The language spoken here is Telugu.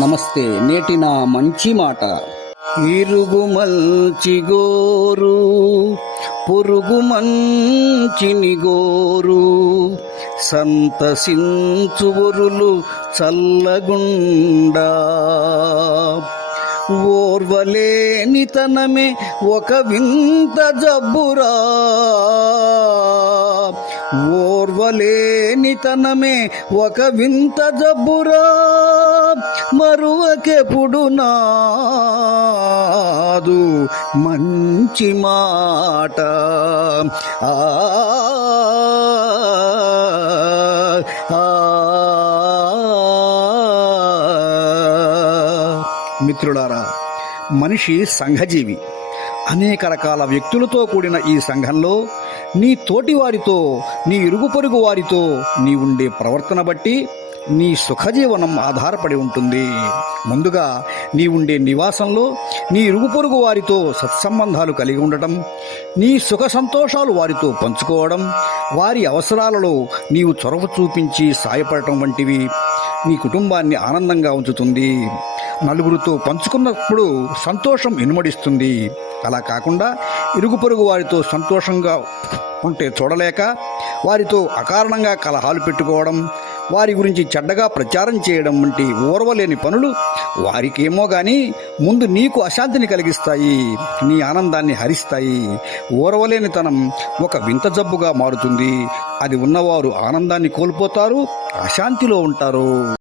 నమస్తే నేటి నా మంచి మాట. ఇరుగు మల్చి గోరు పొరుగు మంచిని గోరు సంతసించువరులు చల్లగుండా. ఓర్వలేనితనమే ఒక వింత జబ్బురా. ఓర్వలేనితనమే ఒక వింత జబ్బురా. నాకెప్పుడు నాదు మంచి మాట. ఆ ఆ, మిత్రులారా మనిషి సంఘజీవి. అనేక రకాల వ్యక్తులతో కూడిన ఈ సంఘంలో నీ తోటి వారితో నీ ఇరుగు పొరుగు వారితో నీ ఉండే ప్రవర్తన బట్టి నీ సుఖజీవనం ఆధారపడి ఉంటుంది. ముందుగా నీ ఉండే నివాసంలో నీ ఇరుగు పొరుగు వారితో సత్సంబంధాలు కలిగి ఉండటం నీ సుఖ సంతోషాలు వారితో పంచుకోవడం వారి అవసరాలలో నీవు చొరవ చూపించి సాయపడటం వంటివి నీ కుటుంబాన్ని ఆనందంగా ఉంచుతుంది. నలుగురితో పంచుకున్నప్పుడు సంతోషం ఇనుమడిస్తుంది. అలా కాకుండా ఇరుగు పొరుగు వారితో సంతోషంగా ఉంటే చూడలేక వారితో అకారణంగా కలహాలు పెట్టుకోవడం వారి గురించి చెడ్డగా ప్రచారం చేయడం వంటి ఓర్వలేని పనులు వారికేమో గాని ముందు నీకు అశాంతిని కలిగిస్తాయి నీ ఆనందాన్ని హరిస్తాయి. ఓర్వలేనితనం ఒక వింత జబ్బుగా మారుతుంది. అది ఉన్నవారు ఆనందాన్ని కోల్పోతారు అశాంతిలో ఉంటారు.